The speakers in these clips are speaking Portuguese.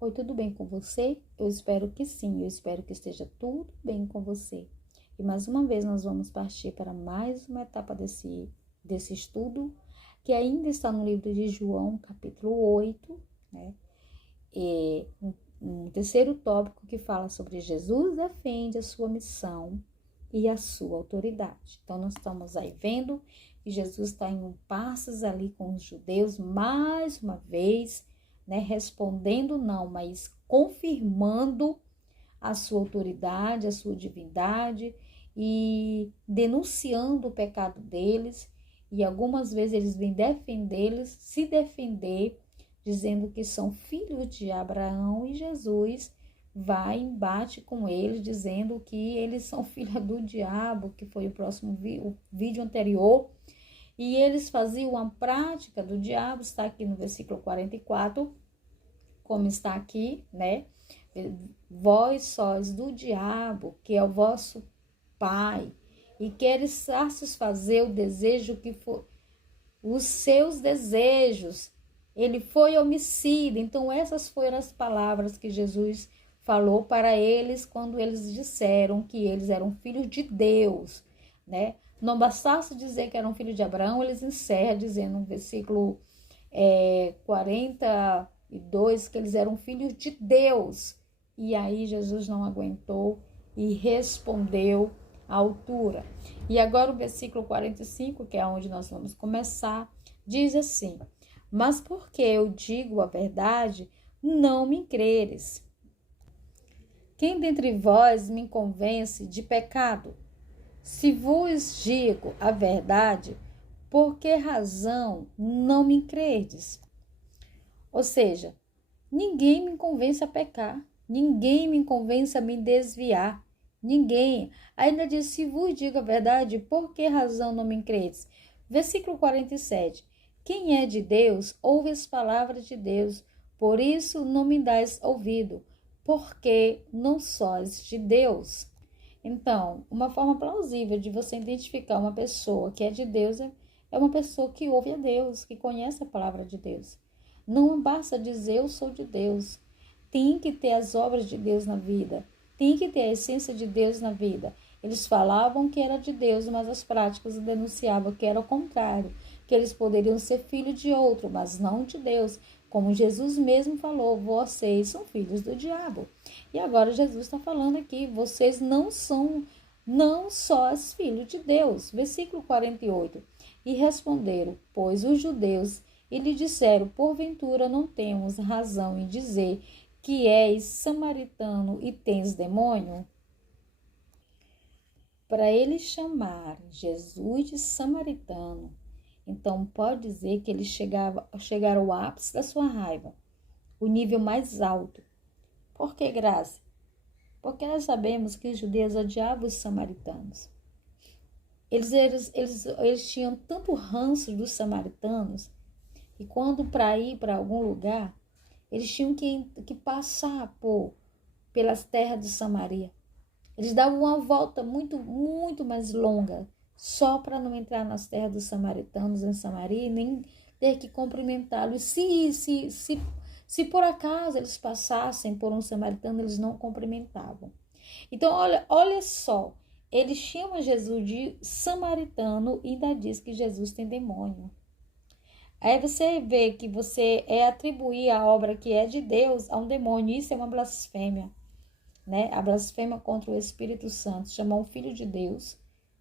Oi, tudo bem com você? Eu espero que sim, eu espero que esteja tudo bem com você. E mais uma vez nós vamos partir para mais uma etapa desse estudo, que ainda está no livro de João, capítulo 8, né? E um terceiro tópico que fala sobre Jesus defende a sua missão e a sua autoridade. Então, nós estamos aí vendo que Jesus está em passos ali com os judeus, mais uma vez, né, respondendo não, mas confirmando a sua autoridade, a sua divindade e denunciando o pecado deles. E algumas vezes eles vêm defendê-los, se defender, dizendo que são filhos de Abraão, e Jesus vai e bate com eles, dizendo que eles são filhos do diabo, que foi o vídeo anterior. E eles faziam a prática do diabo, está aqui no versículo 44, como está aqui, né? Vós sois do diabo, que é o vosso pai, e queres satisfazer o desejo que for, os seus desejos. Ele foi homicida. Então, essas foram as palavras que Jesus falou para eles quando eles disseram que eles eram filhos de Deus, né? Não bastasse dizer que eram filhos de Abraão, eles encerram dizendo no versículo 42 que eles eram filhos de Deus. E aí Jesus não aguentou e respondeu à altura. E agora o versículo 45, que é onde nós vamos começar, diz assim: mas porque eu digo a verdade, não me creres. Quem dentre vós me convence de pecado? Se vos digo a verdade, por que razão não me credes? Ou seja, ninguém me convence a pecar, ninguém me convence a me desviar, ninguém. Ainda diz, se vos digo a verdade, por que razão não me credes? Versículo 47. Quem é de Deus, ouve as palavras de Deus, por isso não me dais ouvido, porque não sois de Deus. Então, uma forma plausível de você identificar uma pessoa que é de Deus é uma pessoa que ouve a Deus, que conhece a palavra de Deus. Não basta dizer eu sou de Deus. Tem que ter as obras de Deus na vida. Tem que ter a essência de Deus na vida. Eles falavam que era de Deus, mas as práticas denunciavam que era o contrário, que eles poderiam ser filhos de outro, mas não de Deus. Como Jesus mesmo falou, vocês são filhos do diabo. E agora Jesus está falando aqui, vocês não sós filhos de Deus. Versículo 48. E responderam, pois os judeus, e lhe disseram, porventura não temos razão em dizer que és samaritano e tens demônio? Para ele chamar Jesus de samaritano, então pode dizer que ele chegaram ao ápice da sua raiva, o nível mais alto. Por que, Graça? Porque nós sabemos que os judeus odiavam os samaritanos. Eles tinham tanto ranço dos samaritanos, e quando para ir para algum lugar, eles tinham que passar pelas terras de Samaria. Eles davam uma volta muito, muito mais longa, só para não entrar nas terras dos samaritanos em Samaria e nem ter que cumprimentá-los. Se por acaso eles passassem por um samaritano, eles não cumprimentavam. Então, olha só, eles chamam Jesus de samaritano e ainda diz que Jesus tem demônio. Aí você vê que você atribuir a obra que é de Deus a um demônio. Isso é uma blasfêmia, né? A blasfêmia contra o Espírito Santo, chamar um filho de Deus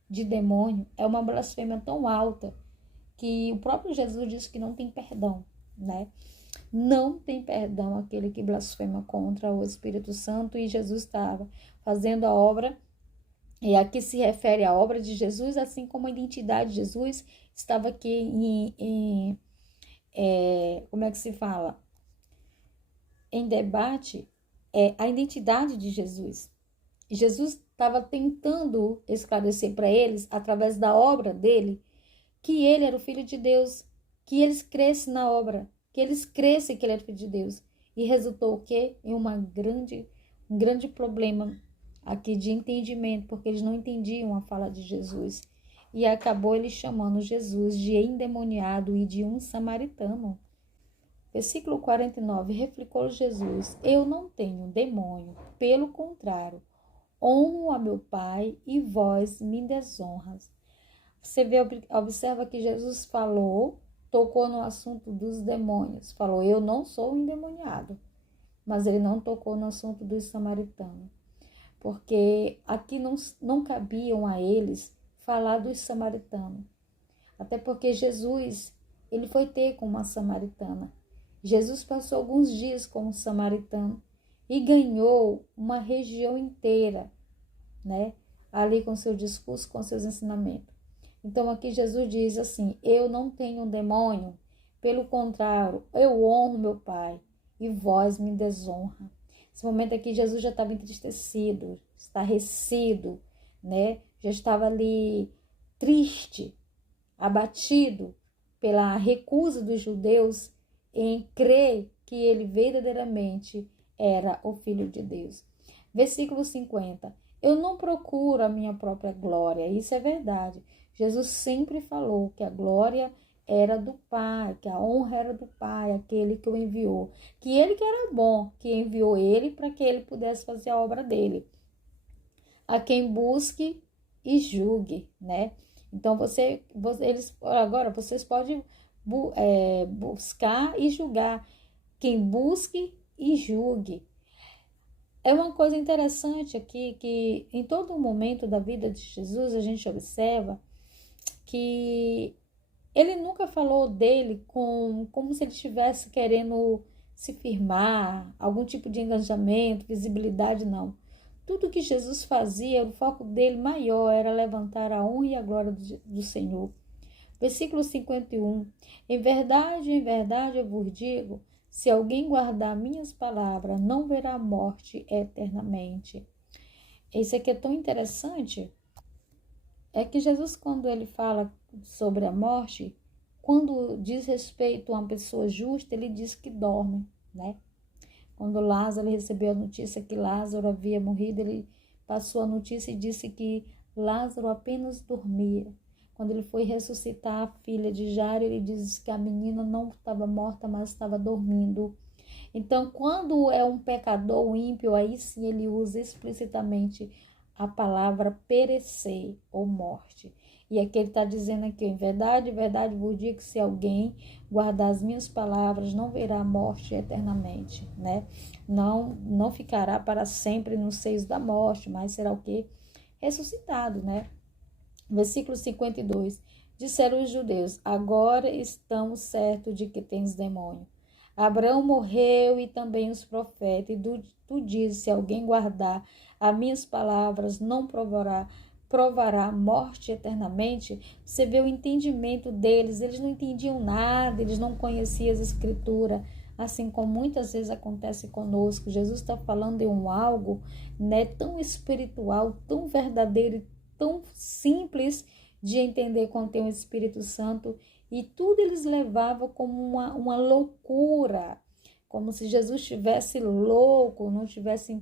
de demônio, é uma blasfêmia tão alta que o próprio Jesus disse que não tem perdão, né? Não tem perdão aquele que blasfema contra o Espírito Santo, e Jesus estava fazendo a obra, e aqui se refere à obra de Jesus, assim como a identidade de Jesus estava aqui como é que se fala? Em debate, a identidade de Jesus. E Jesus estava tentando esclarecer para eles, através da obra dele, que ele era o Filho de Deus, que eles crescem na obra, que eles crescem que ele era o Filho de Deus. E resultou o quê? Em um grande problema aqui de entendimento, porque eles não entendiam a fala de Jesus. E acabou ele chamando Jesus de endemoniado e de um samaritano. Versículo 49, replicou Jesus: eu não tenho demônio, pelo contrário, honro a meu Pai e vós me desonras. Você vê, observa que Jesus tocou no assunto dos demônios, falou: eu não sou endemoniado, mas ele não tocou no assunto dos samaritanos, porque aqui não cabiam a eles falar dos samaritanos, até porque Jesus, ele foi ter com uma samaritana. Jesus passou alguns dias com um samaritano e ganhou uma região inteira, né? Ali com seu discurso, com seus ensinamentos. Então aqui Jesus diz assim: eu não tenho demônio, pelo contrário, eu honro meu Pai e vós me desonra. Esse momento aqui Jesus já estava entristecido, estarrecido, né? Já estava ali triste, abatido pela recusa dos judeus em crer que ele verdadeiramente era o Filho de Deus. Versículo 50. Eu não procuro a minha própria glória. Isso é verdade. Jesus sempre falou que a glória era do Pai, que a honra era do Pai, aquele que o enviou. Que ele que era bom, que enviou ele para que ele pudesse fazer a obra dele. A quem busque e julgue, né? Então, agora vocês podem buscar e julgar. Quem busque e julgue. É uma coisa interessante aqui que em todo momento da vida de Jesus a gente observa que ele nunca falou dele como se ele estivesse querendo se firmar, algum tipo de engajamento, visibilidade, não. Tudo que Jesus fazia, o foco dele maior era levantar a honra e a glória do Senhor. Versículo 51. Em verdade, eu vos digo, se alguém guardar minhas palavras, não verá morte eternamente. Isso aqui é tão interessante. É que Jesus, quando ele fala sobre a morte, quando diz respeito a uma pessoa justa, ele diz que dorme, né? Quando Lázaro recebeu a notícia que Lázaro havia morrido, ele passou a notícia e disse que Lázaro apenas dormia. Quando ele foi ressuscitar a filha de Jairo, ele disse que a menina não estava morta, mas estava dormindo. Então, quando é um pecador, um ímpio, aí sim ele usa explicitamente a palavra perecer ou morte. E aqui ele está dizendo aqui: em verdade, vos digo que se alguém guardar as minhas palavras, não verá a morte eternamente, né? Não ficará para sempre nos seios da morte, mas será o quê? Ressuscitado, né? Versículo 52. Disseram os judeus: agora estamos certos de que tens demônio. Abraão morreu e também os profetas. E tu dizes: se alguém guardar as minhas palavras, não provará morte eternamente. Você vê o entendimento deles. Eles não entendiam nada, eles não conheciam as escrituras. Assim como muitas vezes acontece conosco. Jesus está falando de algo, né, tão espiritual, tão verdadeiro, tão simples de entender quando tem o Espírito Santo, e tudo eles levavam como uma loucura, como se Jesus estivesse louco, não estivesse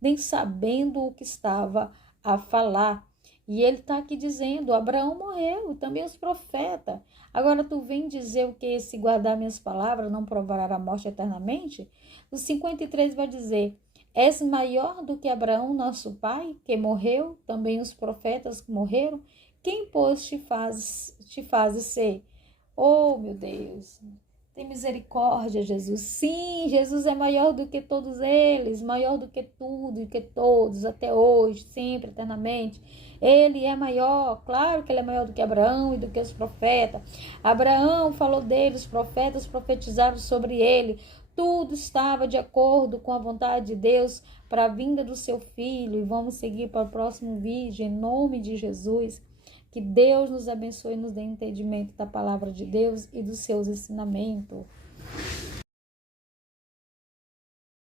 nem sabendo o que estava a falar. E ele está aqui dizendo: Abraão morreu, também os profetas. Agora tu vem dizer o que? Se guardar minhas palavras, não provará a morte eternamente? No 53 vai dizer: és maior do que Abraão, nosso pai, que morreu, também os profetas que morreram? Quem, pois, te faz ser? Oh, meu Deus, tem misericórdia, Jesus. Sim, Jesus é maior do que todos eles, maior do que tudo e que todos, até hoje, sempre, eternamente. Ele é maior, claro que ele é maior do que Abraão e do que os profetas. Abraão falou dele, os profetas profetizaram sobre ele. Tudo estava de acordo com a vontade de Deus para a vinda do seu filho. E vamos seguir para o próximo vídeo, em nome de Jesus. Que Deus nos abençoe e nos dê entendimento da palavra de Deus e dos seus ensinamentos.